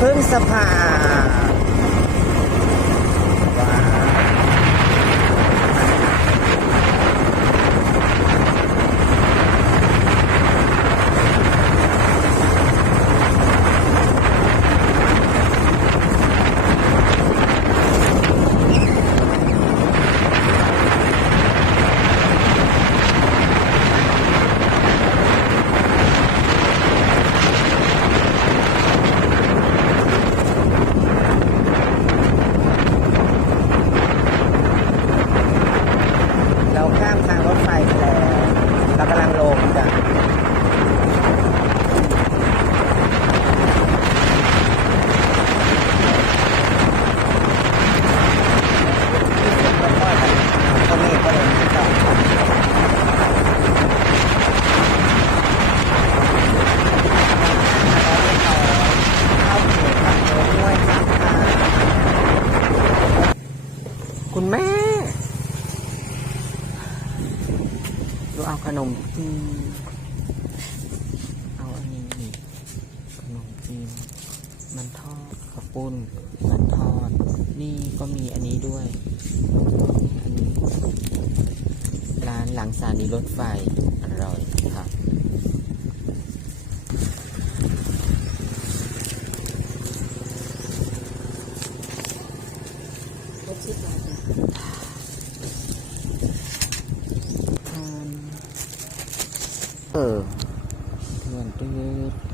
ขึ้นสะพานว้าวเราข้ามทางรถไฟไปแล้วเรากำลังลงจ้ะก็ไม่ก็เลยไม่ต้องเข้าเขตอำเภอห้วยทับทางคุณแม่ ดูเอาขนมจีน เอาอันนี้นี่ขนมจีน มันทอดข้าว ปุ้นมันทอด นี่ก็มีอันนี้ด้วยนี่อันนี้ร้านหลังสถานีรถไฟ อร่อยค่ะทานเออเหมือนตื้อ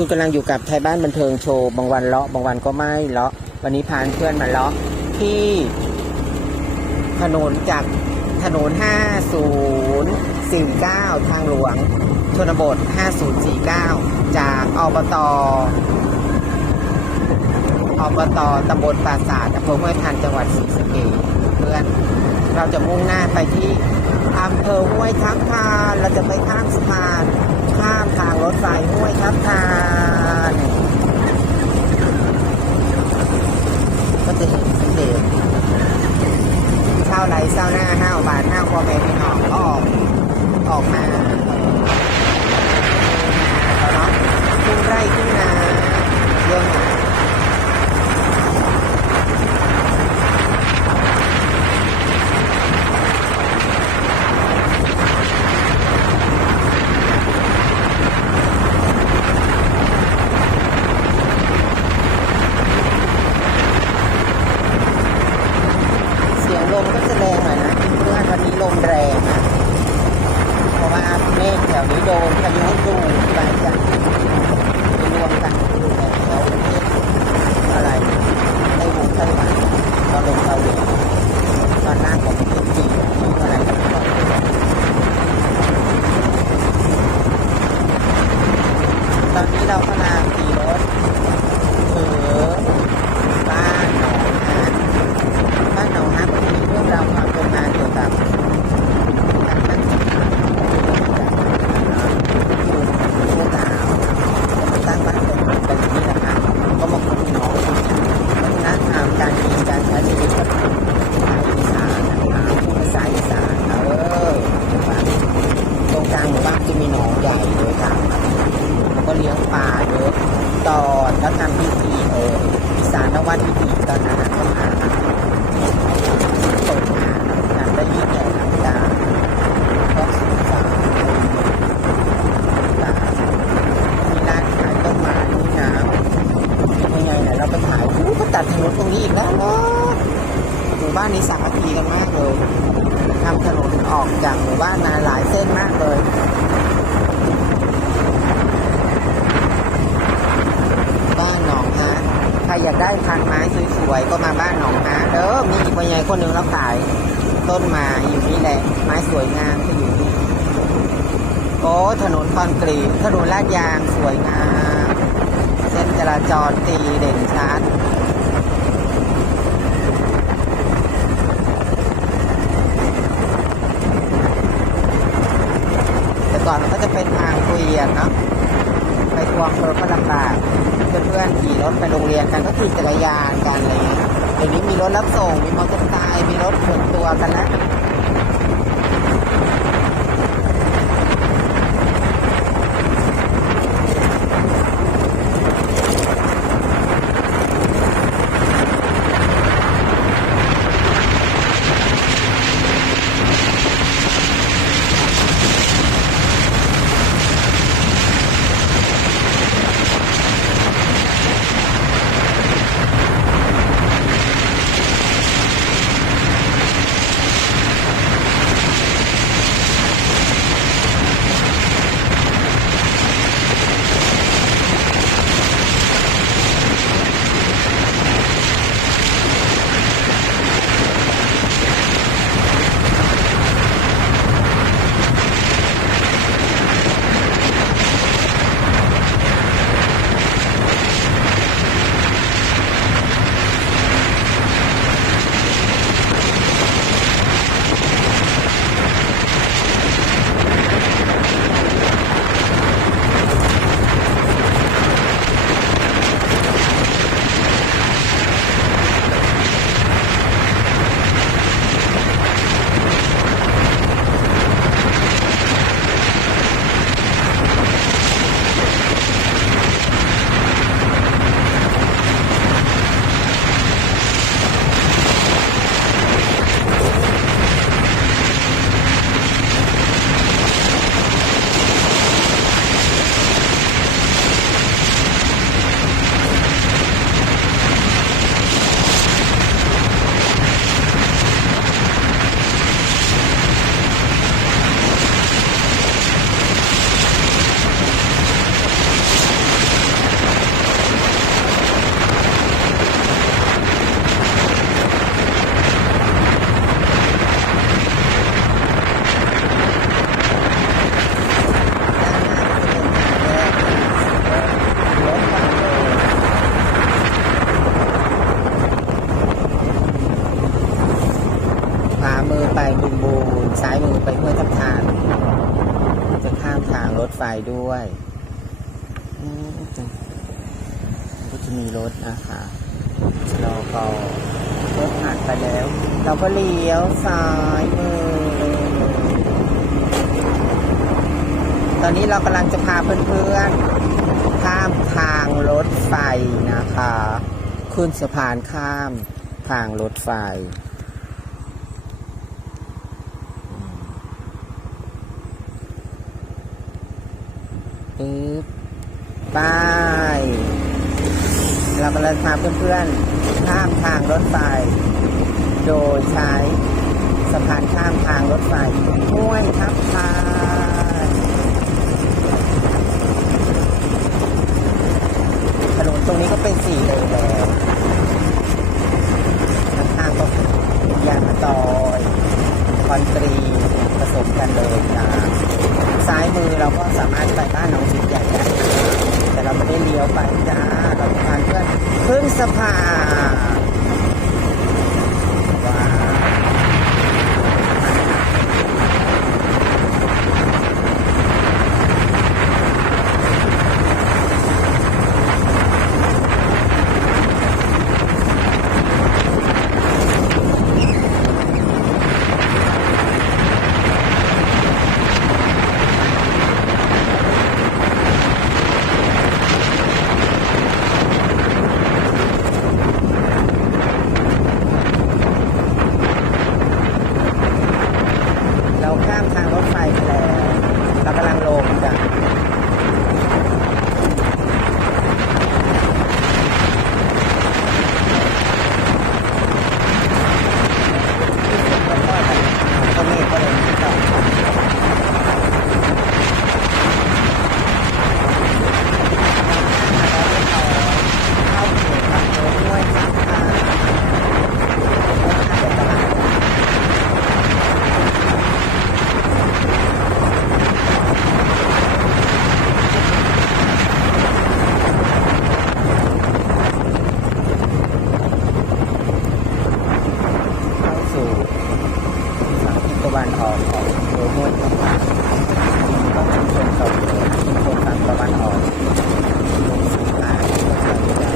คุณกำลังอยู่กับไทยบ้านบันเทิงโชว์บางวันเลาะบางวันก็ไม่เลาะวันนี้พาเพื่อนมาเลาะที่ถนนจากถนน 5049 ทางหลวง ชนบท 5049 จากอบตอบตตำบลปราสาทอำเภอห้วยทันจังหวัดศรีสะเกษเพื่อนเราจะมุ่งหน้าไปที่อำเภอห้วยทับทานเราจะไปข้ามสะพาน ข้ามทางรถไฟห้วยทับทานก็จะเห็นสังเกตเช่าไรเช่าหน้าห้าวบาทห้าวพอแม่พี่น้องก็ออกออกมาแล้วเนาะขึ้นไร่ขึ้นนา คนหนึ่งเราขายต้นไม้อยู่นี่แหละ ไม้สวยงามที่อยู่นี่โอ้ถนนคอนกรีตถนนลาดยางสวยงามเส้นจราจรตีเด่นชัดแต่ก่อนก็จะเป็นทางเกวียนเนาะไปทวงรถก็ลำบากเพื่อนๆขี่รถไปโรงเรียนกันก็ขี่จักรยานกันอะไรเงี้ย เดี๋ยวนี้มีรถรับส่ง มีมอเตอร์ไซค์มีรถส่วนตัวกันนะ บึงบูนซ้ายมือไปห้วยทับทานจะข้ามทางรถไฟด้วยก็จะมีรถนะคะชะลอก่อนรถผ่านไปแล้ว เราก็เลี้ยวซ้ายมือ ตอนนี้เรากำลังจะพาเพื่อนๆ ข้ามทางรถไฟนะคะ ขึ้นสะพานข้ามทางรถไฟ ปึ๊บไปเรากำลังพาเพื่อนๆ ข้ามทางรถไฟ โดยใช้สะพานข้ามทางรถไฟห้วยทับทาถนนตรงนี้ก็เป็นสี่เลนแล้วข้างๆก็ยางมะตอยคอนกรีตผสมกันเลยนะซ้ายมือเราก็สามารถไปบ้านหนองสิงใหญ่ได้ แต่เราไม่ได้เลี้ยวไปจ้า เราพาเพื่อนขึ้น สะพานว้าวเราข้ามทางรถไฟไปแล้ว เรากำลังลงจ้ะก็เมฆก็เลยไม่ต้องเข้าเขตทางโน้นด้วยครับค่ะเดี๋ยวตลาด เข้าสู่ฝั่งทิศตะวันออกของอำเภอห้วยทับทันก็ชุมชนเก่าเกิดชุมชนฝั่งตะวันออกลงสีขายขายได้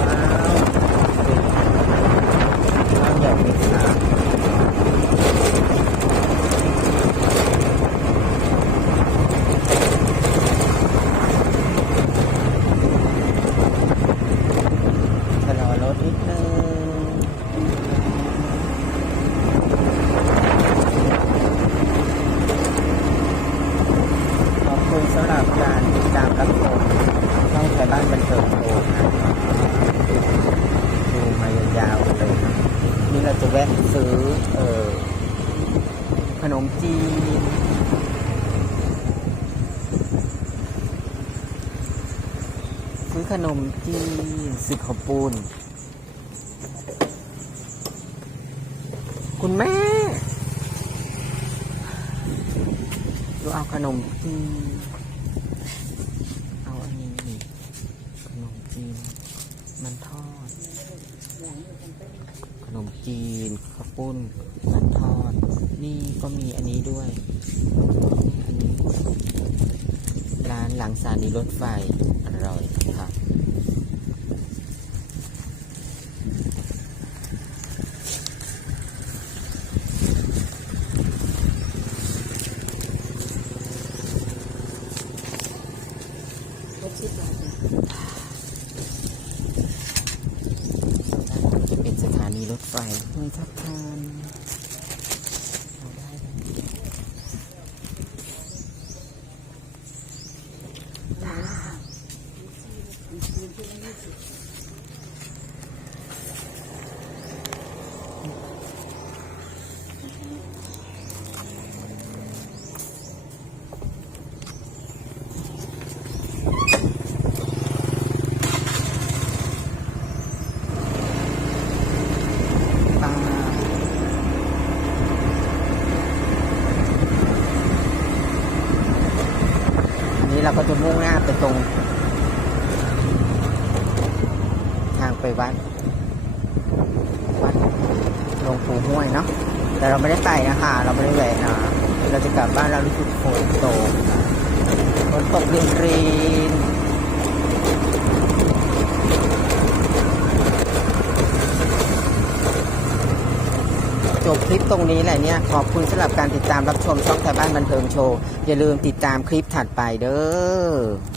ว้าวว้าวใหญ่ไหมครับชะลอรถนิดนึง ขอบคุณ สำหรับการติดตามรับชมช่องไทยบ้านบันเทิงโชว์นะครับดูมายาวๆเลยนี่เราจะแวะซื้อเออขนมจีนซื้อขนมจีนซื้อข้าวปุ้นคุณแม่ดูเอาขนมจีน เอาอันนี้นี่ขนมจีน มันทอด ขนมจีนข้าว ปุ้นมันทอด นี่ก็มีอันนี้ด้วย อันนี้ ร้านหลังสถานีรถไฟ อร่อยค่ะจะเป็นสถานีรถไฟห้วยทั บทานเอาได้เลยปลาอันนี้เราก็จะมุ่งหน้า ไปตรง ทางไปวัดงปูห้วยเนาะแต่เราไม่ได้ไปนะคะเราไม่ได้แหวะนะเราจะกลับบ้านเรารู้สึกฝนตกฝนตกรินรินจบคลิปตรงนี้แหละเนี่ยขอบคุณสำหรับการติดตามรับชมช่องไทยบ้านบันเทิงโชว์ อย่าลืมติดตามคลิปถัดไปเด้อ